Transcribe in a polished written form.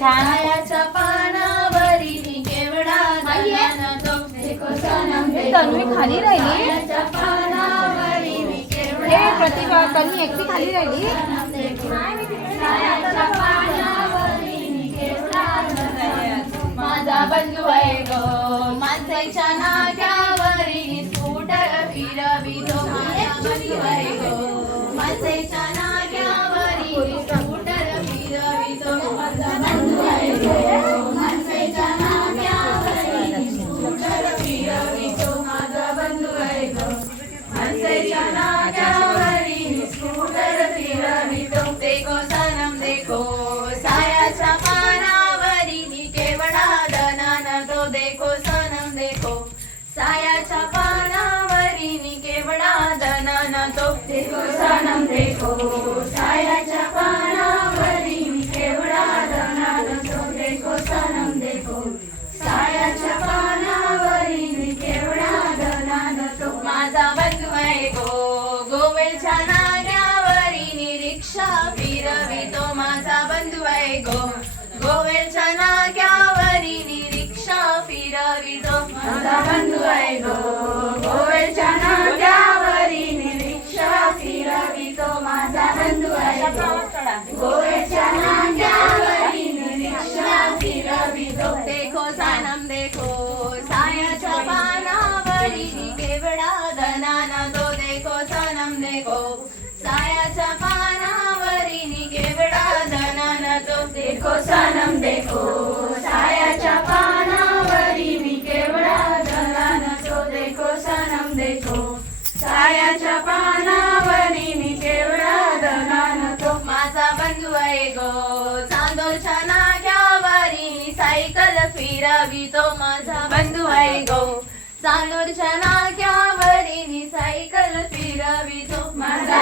छायाच्या पानावरी केवढा दनान तो देखो सनम तन्वी खाली राहिली. छायाच्या पानावरी हे प्रतिभा तन्वी एकटी खाली राहिली. छायाच्या पानावरी केवढा दनान माझा बंधू आहे गो माणसाच्या नाक्यावरी स्कूटर फिरवितो माझा बंधू आहे गो माणसाच्या नाक्यावरी स्कूटर फिरवितो माझा बंधू आहे गो माणसाच्या नाक्यावरी स्कूटर फिरवितो माझा बंधू आहे गो माणसाच्या नाक्यावरी स्कूटर फिरवितो देखो सनम देखो सायाच्या पानावरी केवढा दनान तो देखो सनम देखो सायाच्या पानावरी केवढा दनान तो देखो सनम देखो सायाच्या पानावरी केवढा दनान तो देखो सनम देखो सायाच्या पानावरी केवढा दनान तो माझा बंधू आहे गो गोवेलच्या नाग्यावरी रिक्षा फिरवितो माझा बंधू आहे गो गोवेलच्या नाक्यावरी रिक्षा फिरवितो माझा बंधू आहे गो गोवेलच्या नाक्यावरी रिक्षा फिरवितो माझा बंधू आहे गो गोवेलच्या नाक्यावरी रिक्षा फिरवितो देखो सनम देखो सायाच्या पानावरी केवढा दनान तो देखो सनम देखो सायाच्या पानावरी केवढा दनान तो देखो सनम देखो सायाच्या पानावरी केवढा दनान तो देखो सनम देखो सायाच्या पानावरी केवढा दनान तो माझा बंधू आहे गो चांदोरच्या नाक्यावरी सायकल फिरवितो माझा बंधू आहे गो चांदोरच्या नाक्यावरी सायकल फिरवितो माझा